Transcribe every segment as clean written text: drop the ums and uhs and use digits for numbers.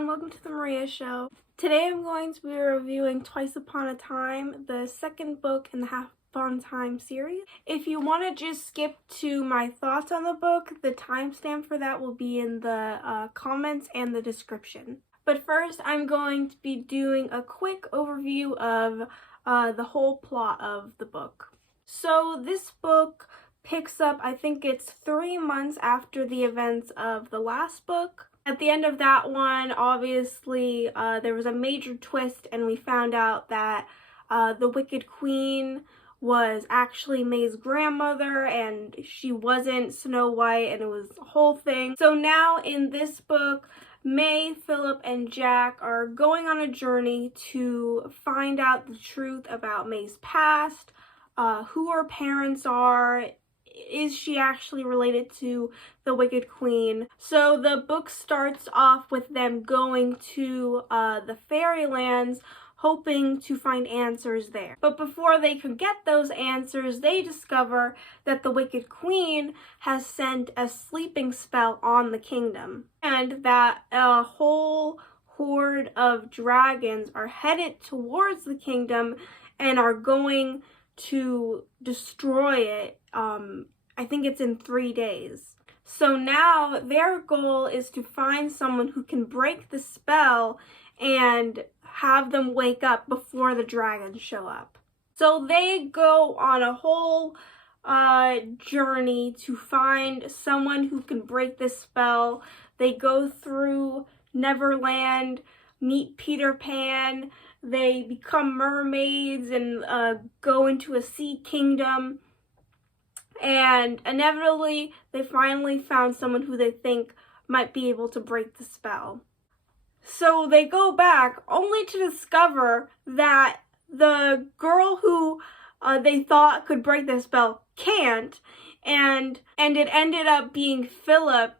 everyone, welcome to the Maria Show. Today I'm going to be reviewing Twice Upon a Time, the second book in the Half Upon Time series. If you want to just skip to my thoughts on the book, the timestamp for that will be in the comments and the description. But first, I'm going to be doing a quick overview of the whole plot of the book. So this book picks up, I think it's 3 months after the events of the last book. At the end of that one, obviously, there was a major twist and we found out that the Wicked Queen was actually May's grandmother and she wasn't Snow White, and it was a whole thing. So now in this book, May, Philip, and Jack are going on a journey to find out the truth about May's past, who her parents are. Is she actually related to the Wicked Queen? So the book starts off with them going to the fairylands, hoping to find answers there. But before they could get those answers, they discover that the Wicked Queen has sent a sleeping spell on the kingdom, and that a whole horde of dragons are headed towards the kingdom and are going to destroy it. I think it's in 3 days. So now their goal is to find someone who can break the spell and have them wake up before the dragons show up. So they go on a whole journey to find someone who can break this spell. They go through Neverland, meet Peter Pan, they become mermaids and go into a sea kingdom. And inevitably, they finally found someone who they think might be able to break the spell. So they go back only to discover that the girl who they thought could break the spell can't, and it ended up being Philip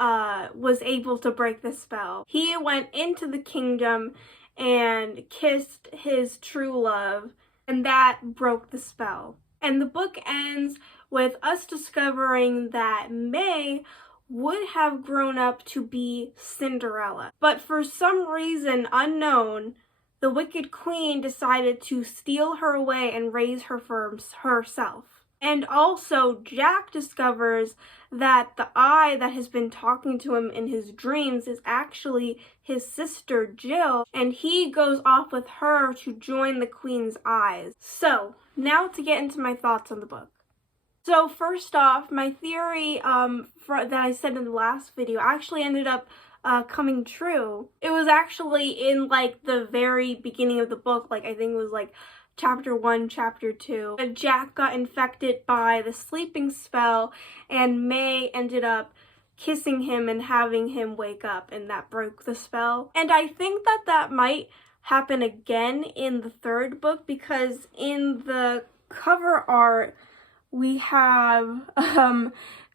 was able to break the spell. He went into the kingdom and kissed his true love, and that broke the spell. And the book ends with us discovering that May would have grown up to be Cinderella. But for some reason unknown, the Wicked Queen decided to steal her away and raise her for herself. And also, Jack discovers that the eye that has been talking to him in his dreams is actually his sister Jill, and he goes off with her to join the Queen's eyes. So, now to get into my thoughts on the book. So first off, my theory that I said in the last video actually ended up coming true. It was actually in like the very beginning of the book, like I think it was like chapter 1, chapter 2. Jack got infected by the sleeping spell and May ended up kissing him and having him wake up, and that broke the spell. And I think that that might happen again in the third book, because in the cover art we have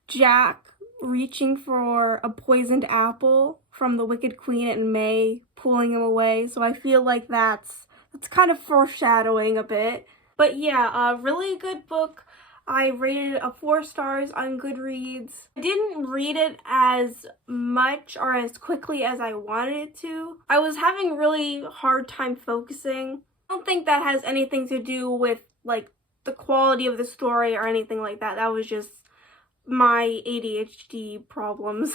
Jack reaching for a poisoned apple from the Wicked Queen and May pulling him away. So I feel like that's kind of foreshadowing a bit. But yeah, a really good book. I rated it 4 stars on Goodreads. I didn't read it as much or as quickly as I wanted it to. I was having really hard time focusing. I don't think that has anything to do with like the quality of the story or anything like that. That was just my ADHD problems.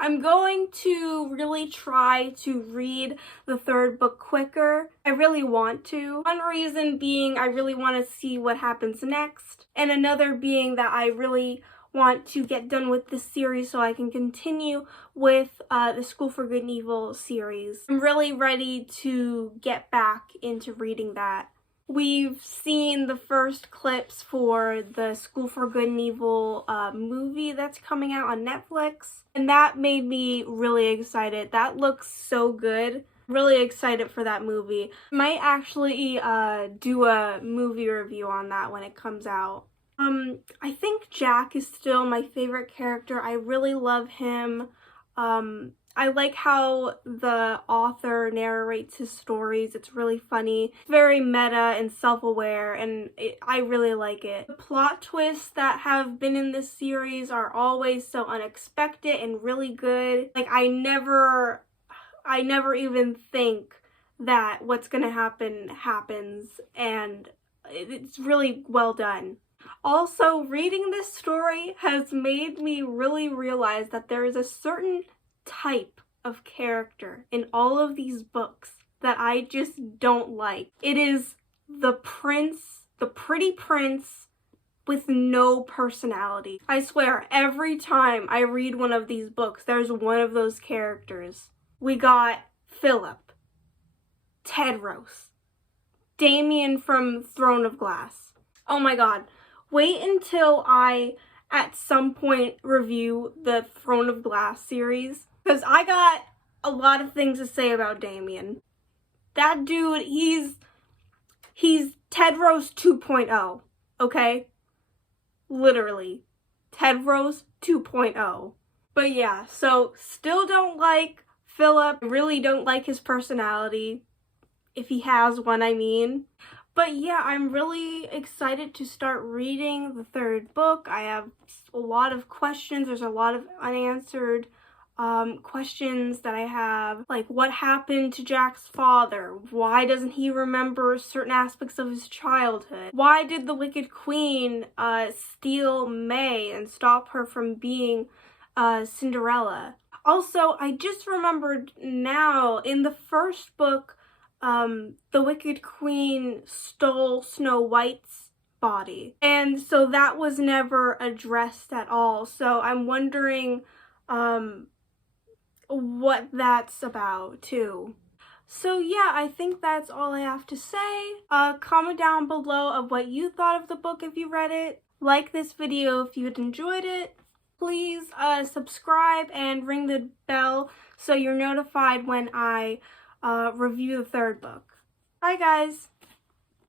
I'm going to really try to read the third book quicker. I really want to. One reason being I really want to see what happens next, and another being that I really want to get done with this series so I can continue with the School for Good and Evil series. I'm really ready to get back into reading that. We've seen the first clips for the School for Good and Evil movie that's coming out on Netflix, and that made me really excited. That looks so good. Really excited for that movie. Might actually do a movie review on that when it comes out. I think Jack is still my favorite character. I really love him. I like how the author narrates his stories. It's really funny, very meta and self-aware, and I really like it. The plot twists that have been in this series are always so unexpected and really good. Like, I never I never even think that what's gonna happen happens, and it's really well done. Also, reading this story has made me really realize that there is a certain type of character in all of these books that I just don't like. It is the prince, the pretty prince with no personality. I swear, every time I read one of these books, there's one of those characters. We got Philip, Tedros, Damien from Throne of Glass. Oh my god. Wait until I, at some point, review the Throne of Glass series, because I got a lot of things to say about Damien. That dude, he's Tedros 2.0, okay? Literally. Tedros 2.0. But yeah, so still don't like Philip, really don't like his personality, if he has one, I mean. But yeah, I'm really excited to start reading the third book. I have a lot of questions. There's a lot of unanswered questions that I have. Like, what happened to Jack's father? Why doesn't he remember certain aspects of his childhood? Why did the Wicked Queen steal May and stop her from being Cinderella? Also, I just remembered now, in the first book, the Wicked Queen stole Snow White's body, and so that was never addressed at all. So I'm wondering what that's about too. So yeah, I think that's all I have to say. Comment down below of what you thought of the book if you read it. Like this video if you enjoyed it. Please subscribe and ring the bell so you're notified when I review the third book. Bye guys!